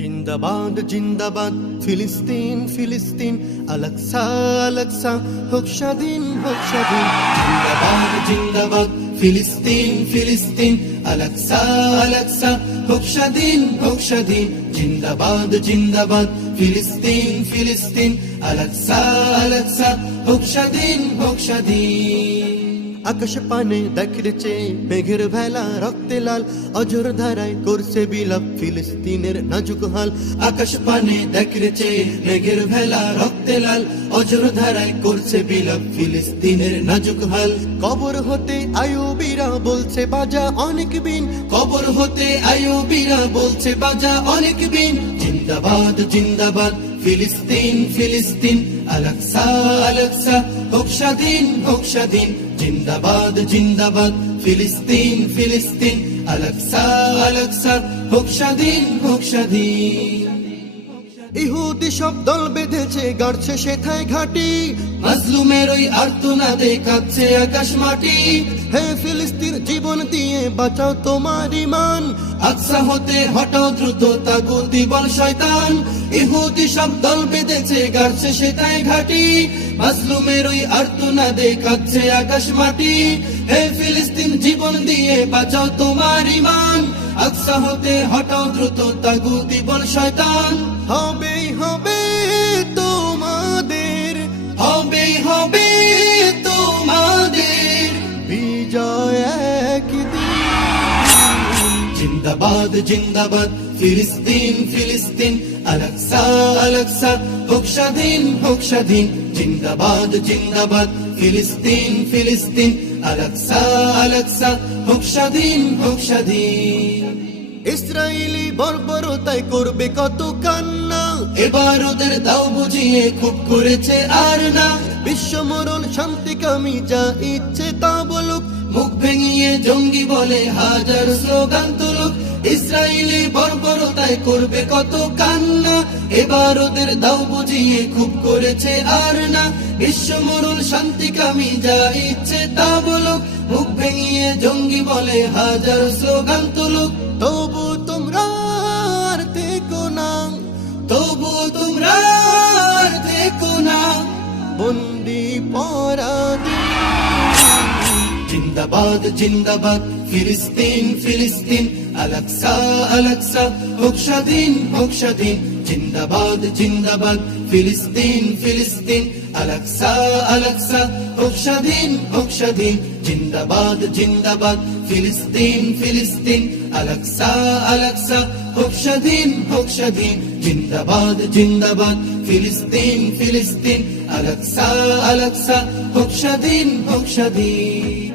জিন্দাবাদ জিন্দাবাদ ফিলিস্তিন ফিলিস্তিন আলাকসা আলাকসা হোক স্বাধীন হোক স্বাধীন। জিন্দাবাদ জিন্দাবাদ ফিলিস্তিন ফিলিস্তিন আলাকসা আলাকসা হোক স্বাধীন হোক স্বাধীন। জিন্দাবাদ জিন্দাবাদ ফিলিস্তিন ফিলিস্তিন আলাকসা আলাকসা হোক স্বাধীন হোক স্বাধীন। আকাশ পানে দেখছে মেঘের ভেলা রক্তে লাল, অঝোর ধারায় করছে বিলাপ ফিলিস্তিনের নাজুক হাল। আকাশ পানে দেখছে মেঘের ভেলা রক্তে লাল, অঝোর ধারায় করছে বিলাপ ফিলিস্তিনের নাজুক হাল। কবর হতে আইয়ুবীরা বলছে বাজা অনেক বিন, কবর হতে আইয়ুবীরা বলছে বাজা অনেক বিন। জিন্দাবাদ জিন্দাবাদ ফিলিস্তিন ফিলিস্তিন আলাকসা আলাকসা হোক স্বাধীন হোক স্বাধীন। জিন্দাবাদ জিন্দাবাদ ফিলিস্তিন ফিলিস্তিন আলাকসা আলাকসা হোক স্বাধীন হোক স্বাধীন। ইহুদি সব দল বেঁধেছে গাড়ছে সেথায় ঘাটি, মাজলুমের ওই আর্তনাদে কাঁদছে আকাশ মাটি। হে ফিলিস্তিন জীবন দিয়ে বাঁচাও তোমার ঈমান, আকসা হতে হটাও দ্রুত তাগুতি বল শয়তান। ইহুদি সব দল বেঁধেছে গাড়ছে সেথায় ঘাটি, মাজলুমের ওই আর্তনাদে কাঁদছে আকাশ মাটি। হে ফিলিস্তিন জীবন দিয়ে বাঁচাও তোমার ঈমান, আকসা হতে হটাও দ্রুত তাগুতি বল শয়তান। হবে হবে তোমাদের, হবে হবে তোমাদের বিজয় একদিন। জিন্দাবাদ জিন্দাবাদ ফিলিস্তিন ফিলিস্তিন আলাকসা আলাকসা হোক স্বাধীন হোক স্বাধীন। জিন্দাবাদ জিন্দাবাদ ফিলিস্তিন ফিলিস্তিন আলাকসা আলাকসা হোক স্বাধীন হোক স্বাধীন। ইসরায়েলি বর্বরতায় করবে কত কান্না, এবার ওদের দাও বুঝিয়ে খুব করেছে আর না। বিশ্বমরণ শান্তিকামী যা ইচ্ছে তা বলুক, মুখ ভেঙিয়ে জঙ্গি বলে হাজার স্লোগান তুলুক। ইসরায়েলি বর্বরতায় করবে কত কান্না, এবার ওদের দাও বুঝিয়ে খুব করেছে আর না। বিশ্বমরণ শান্তিকামী যা ইচ্ছে তা বলুক, মুখ ভেঙিয়ে জঙ্গি বলে হাজার স্লোগান তুলুক। তবু তোমরা আর থেকো না, তবু তোমরা আর থেকো না বন্দি পরাধীন। জিন্দাবাদ জিন্দাবাদ ফিলিস্তিন ফিলিস্তিন আলাকসা আলাকসা হোক স্বাধীন হোক স্বাধীন। জিন্দাবাদ জিন্দাবাদ ফিলিস্তিন ফিলিস্তিন আলাকসা আলাকসা হোক স্বাধীন হোক স্বাধীন। জিন্দাবাদ জিন্দাবাদ ফিলিস্তিন ফিলিস্তিন আলাকসা আলাকসা হোক স্বাধীন হোক স্বাধীন। জিন্দাবাদ জিন্দাবাদ ফিলিস্তিন ফিলিস্তিন আলাকসা আলাকসা হোক স্বাধীন হোক স্বাধীন।